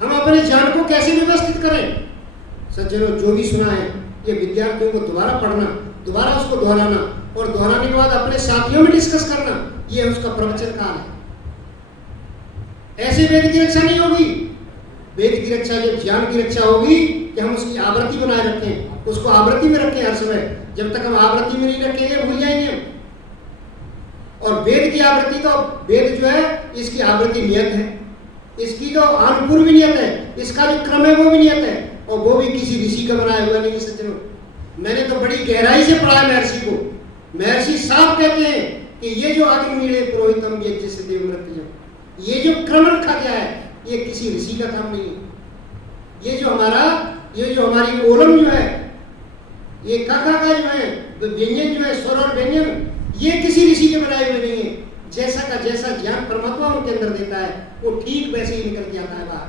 हम अपने ज्ञान को कैसे व्यवस्थित करें। सज्जनों, जो भी सुना है ये विद्यार्थियों को दोबारा पढ़ना, दोबारा उसको दोहराना और दोहराने के बाद अपने साथियों में डिस्कस करना, ये उसका प्रवचन काल है। ऐसे वेद की रक्षा नहीं होगी। वेद की रक्षा जब ज्ञान की रक्षा होगी कि हम उसकी आवृत्ति बनाए रखें, उसको आवृत्ति में रखें हर समय। जब तक हम आवृत्ति में नहीं रखेंगे भूल जाएंगे हम। और वेद की आवृत्ति तो, वेद जो है इसकी आवृत्ति नियत है, इसकी जो अनुपूर्व नियत है, इसका जो क्रम है वो भी नियत है, और वो भी किसी ऋषि का बनाया हुआ नहीं। सज्जनों, मैंने तो बड़ी गहराई से पढ़ा है महर्षि को। महर्षि साफ कहते हैं कि ये जो अग्निमीळे पुरोहितम यज्ञ से देवमृत्यु, ये जो क्रम रखा गया है ये किसी ऋषि का काम नहीं है। ये जो हमारी ओलम जो है, ये काका का जो है व्यंजन जो है, स्वर और व्यंजन, ये किसी ऋषि के बनाए हुए नहीं है। जैसा का जैसा ज्ञान परमात्मा उनके अंदर देता है वो ठीक वैसे ही निकल के आता है बाहर।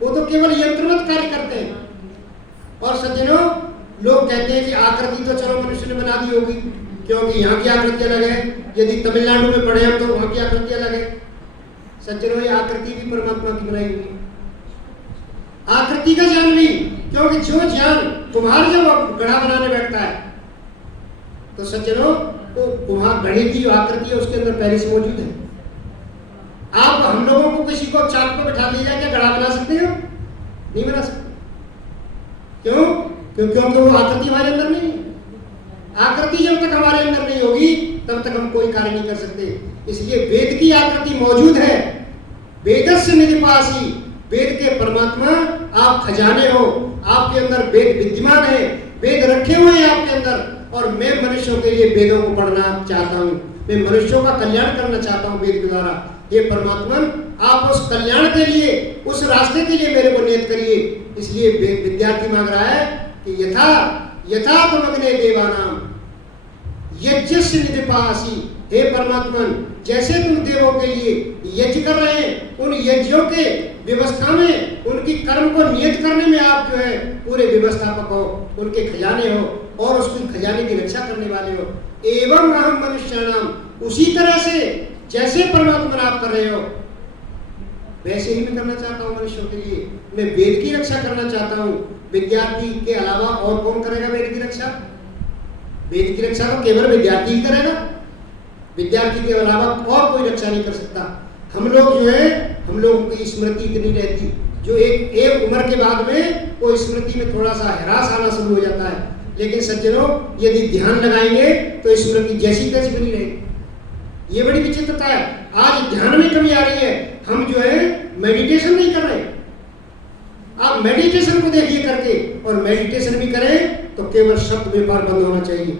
वो तो केवल यंत्रवत कार्य करते हैं। और सज्जनों, लोग कहते हैं कि आकृति तो चलो मनुष्य ने बना दी होगी, क्योंकि यहाँ की आकृति अलग है, यदि तमिलनाडु में पढ़े हम तो वहाँ की आकृति अलग है। सज्जनों, ये आकृति भी परमात्मा की बनाई हुई है। आकृति का ज्ञान नहीं, क्योंकि जो ज्ञान कुम्हार जब गढ़ा बनाने बैठता है तो सज्जनों, वो कुम्हार गढ़े की जो आकृति है उसके अंदर पहले से मौजूद है। आप हम लोगों को किसी को चाक पे बैठा दिया क्या गढ़ा बना सकते हो? नहीं बना सकते। क्यों? क्योंकि वो आकृति हमारे अंदर नहीं है। आकृति जब तक हमारे अंदर नहीं होगी तब तक हम कोई कार्य नहीं कर सकते। इसलिए वेद की आकृति मौजूद है। वेदस्य निधिपासी, वेद के परमात्मा आप खजाने हो, आपके अंदर वेद विद्यमान है, वेद रखे हुए हैं आपके अंदर। और मैं मनुष्यों के लिए वेदों को पढ़ना चाहता हूँ, मैं मनुष्यों का कल्याण करना चाहता हूँ वेद के द्वारा। ये परमात्मा, आप उस कल्याण के लिए, उस रास्ते के लिए मेरे को नियत करिए। इसलिए विद्यार्थी मांग रहा है कि यथा तुमग्ने देवानाम यज्ञस्य निधिपासी, हे परमात्मा, जैसे तुम देवों के लिए यज्ञ कर रहे हैं, उन यज्ञों के व्यवस्था में, उनकी कर्म को नियत करने में आप जो है पूरे व्यवस्थापक हो, उनके खजाने हो और उसकी खजाने की रक्षा करने वाले हो। एवं अहम मनुष्याणाम, उसी तरह से जैसे परमात्मा आप कर रहे हो वैसे ही मैं करना चाहता हूँ मनुष्यों के लिए। मैं वेद की रक्षा करना चाहता हूँ। विद्यार्थी के अलावा और कौन करेगा वेद की रक्षा? वेद की रक्षा तो केवल विद्यार्थी ही करेगा। विद्यार्थी के अलावा और कोई रक्षा नहीं कर सकता। हम लोग जो है, हम लोगों की स्मृति इतनी रहती, जो एक उम्र के बाद में वो स्मृति में थोड़ा सा ह्रास आना शुरू हो जाता है। लेकिन सज्जनों, यदि ध्यान लगाएंगे तो स्मृति जैसी तैसी बनी रहेगी। ये बड़ी विचित्रता है। आज ध्यान में कमी आ रही है। हम जो है मेडिटेशन नहीं कर रहे। आप मेडिटेशन को देखिए करके, और मेडिटेशन भी करें तो केवल शब्द व्यापार बंद होना चाहिए।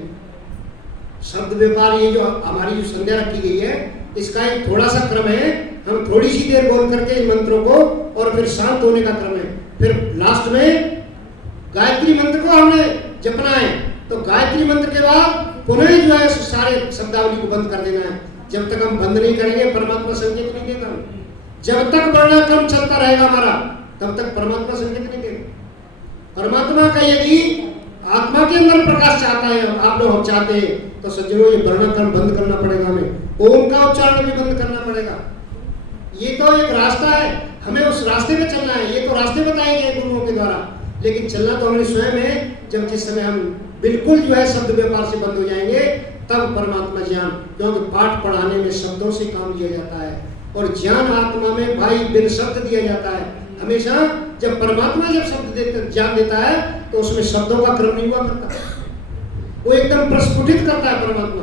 शब्द व्यापार, ये जो हमारी जो संध्या रखी गई है, इसका एक थोड़ा सा क्रम है। हम थोड़ी सी देर बोल करके इन मंत्रों को और फिर शांत होने का क्रम है। फिर लास्ट में गायत्री मंत्र को हमने जपना है। तो गायत्री मंत्र के बाद पुनः जो है सारे शब्दावली को बंद कर देना है। जब तक हम बंद नहीं करेंगे परमात्मा संकेत नहीं देता। जब तक वर्णाक्रम चलता रहेगा हमारा, तब तक परमात्मा संकेत नहीं देगा। परमात्मा का यदि आत्मा के अंदर प्रकाश चाहता है, आप लोग चाहते हैं, तो सज्जनों ये वर्णाक्रम बंद करना पड़ेगा हमें। ओम का उच्चारण भी बंद करना पड़ेगा। ये तो एक रास्ता है, हमें उस रास्ते में चलना है। ये तो रास्ते बताए गए गुरुओं के द्वारा, लेकिन चलना तो हमें स्वयं है। जब जिस समय हम बिल्कुल जो है शब्द व्यापार से बंद हो जाएंगे तब परमात्मा ज्ञान, क्योंकि पाठ पढ़ाने में शब्दों से काम लिया जाता है और ज्ञान आत्मा में भाई बिन शब्द दिया जाता है। हमेशा जब परमात्मा जब शब्द ज्ञान देता है तो उसमें शब्दों का क्रम नहीं हुआ करता, वो एकदम प्रस्फुटित करता है परमात्मा।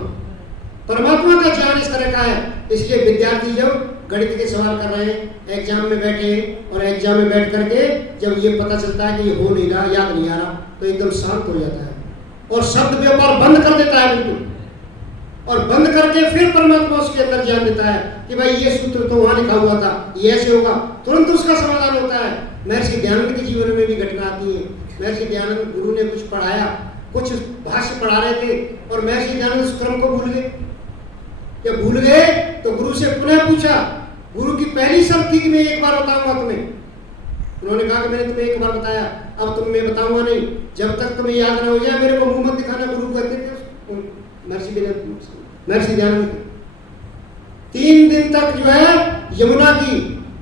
परमात्मा का ज्ञान इस तरह का है। इसलिए विद्यार्थी जब गणित के सवाल कर रहे हैं, एग्जाम में बैठे और एग्जाम में बैठ करके जब ये पता चलता है कि ये हो नहीं रहा, याद नहीं आ रहा, तो एकदम शांत हो जाता है और शब्द व्यापार बंद कर देता है बिल्कुल। और बंद करके फिर परमात्मा उसके अंदर ज्ञान देता है कि भाई ये सूत्र तो वहां लिखा हुआ था, ये ऐसे होगा, तुरंत उसका समाधान होता है। महर्षि दयानंद के जीवन में भी घटना आती है। महर्षि दयानंद, गुरु ने कुछ पढ़ाया, कुछ भाष्य पढ़ा रहे थे और महर्षि दयानंद उस क्रम को भूल गए। जब भूल गए तो गुरु से पुनः पूछा। गुरु की पहली शर्त थी कि मैं एक बार बताऊंगा तुम्हें। उन्होंने कहा कि मैंने तुम्हें एक बार बताया, अब तुम मैं बताऊंगा नहीं, जब तक तुम्हें याद न हो जाए मेरे को मुंह मत दिखाना। गुरु कहते थे महर्षि दयानंद। 3 दिन तक जो है यमुना की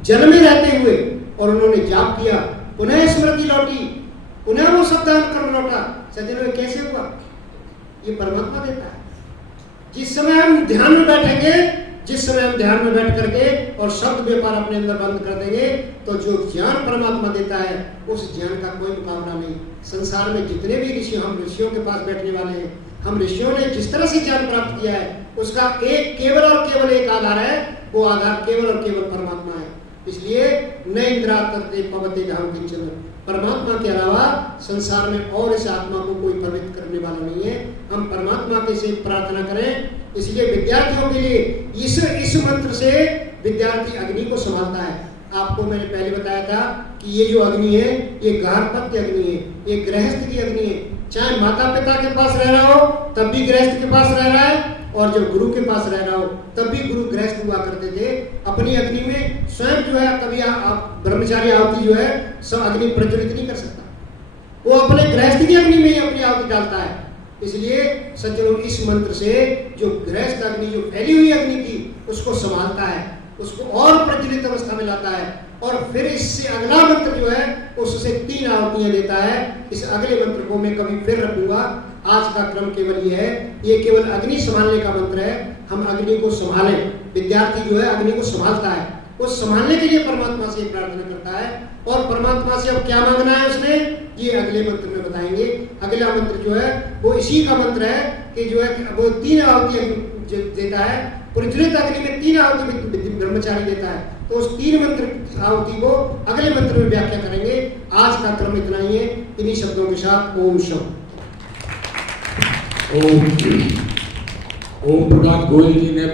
जल में रहते हुए और उन्होंने जाप किया, पुनः स्मृति लौटी, पुनः वो शब्दान कर्म लौटा। सज्जनों, कैसे हुआ? ये परमात्मा देता है। जिस समय हम ध्यान में बैठेंगे, जिस समय हम ध्यान में बैठ करके और शब्द व्यापार अपने अंदर बंद कर देंगे, तो जो ज्ञान परमात्मा देता है उस ज्ञान का कोई मुकाबला नहीं। संसार में जितने भी ऋषि, हम ऋषियों के पास बैठने वाले हैं, हम ऋषियों ने जिस तरह से ज्ञान प्राप्त किया है उसका एक केवल और केवल एक आधार है, वो आधार केवल और केवल परमात्मा है। इसलिए न इंद्रा तत्ते पवते धाम किंचन, परमात्मा के अलावा संसार में और इस आत्मा को कोई पवित्र करने वाला नहीं है। हम परमात्मा के से प्रार्थना करें। इसलिए विद्यार्थियों के लिए इस मंत्र से विद्यार्थी अग्नि को संभालता है। आपको मैंने पहले बताया था कि ये जो अग्नि है ये गार्हपत्य अग्नि है, ये गृहस्थ की अग्नि है। चाहे माता पिता के पास रह रहा हो तब भी गृहस्थ के पास रह रहा है, और जब गुरु के पास रह रहा हो तब भी गुरु गृहस्थ हुआ करते थे। अपनी अग्नि में स्वयं जो है, कभी आप ब्रह्मचारी आहुति जो है सब अग्नि प्रज्वलित नहीं कर सकता, वो अपने गृहस्थ की अग्नि में ही अपनी आहुति डालता है। इसलिए सज्जनों, इस मंत्र से जो गृहस्थ अग्नि, जो फैली हुई अग्नि थी, उसको संभालता है, उसको और प्रज्वलित अवस्था में लाता है, और फिर इससे अगला मंत्र जो है उससे 3 आहुतियां देता है। इस अगले मंत्र को मैं कभी फिर रखूंगा। आज का क्रम केवल ये है, ये केवल अग्नि संभालने का मंत्र है। हम अग्नि को संभालें। विद्यार्थी जो है अग्नि को संभालता है, वो संभालने के लिए परमात्मा से प्रार्थना करता है। और परमात्मा से अब क्या मांगना है उसने, ये अगले मंत्र में बताएंगे। अगला मंत्र जो है वो इसी का मंत्र है कि जो है वो 3 आहुति देता है। प्रज्वलित अग्नि में 3 आहुति ब्रह्मचारी देता है। तो उस 3 मंत्र आहुति को अगले मंत्र में व्याख्या करेंगे। आज का क्रम इतना ही है। इन्हीं शब्दों के साथ ओम शम। ओम प्रकाश गोयल जी ने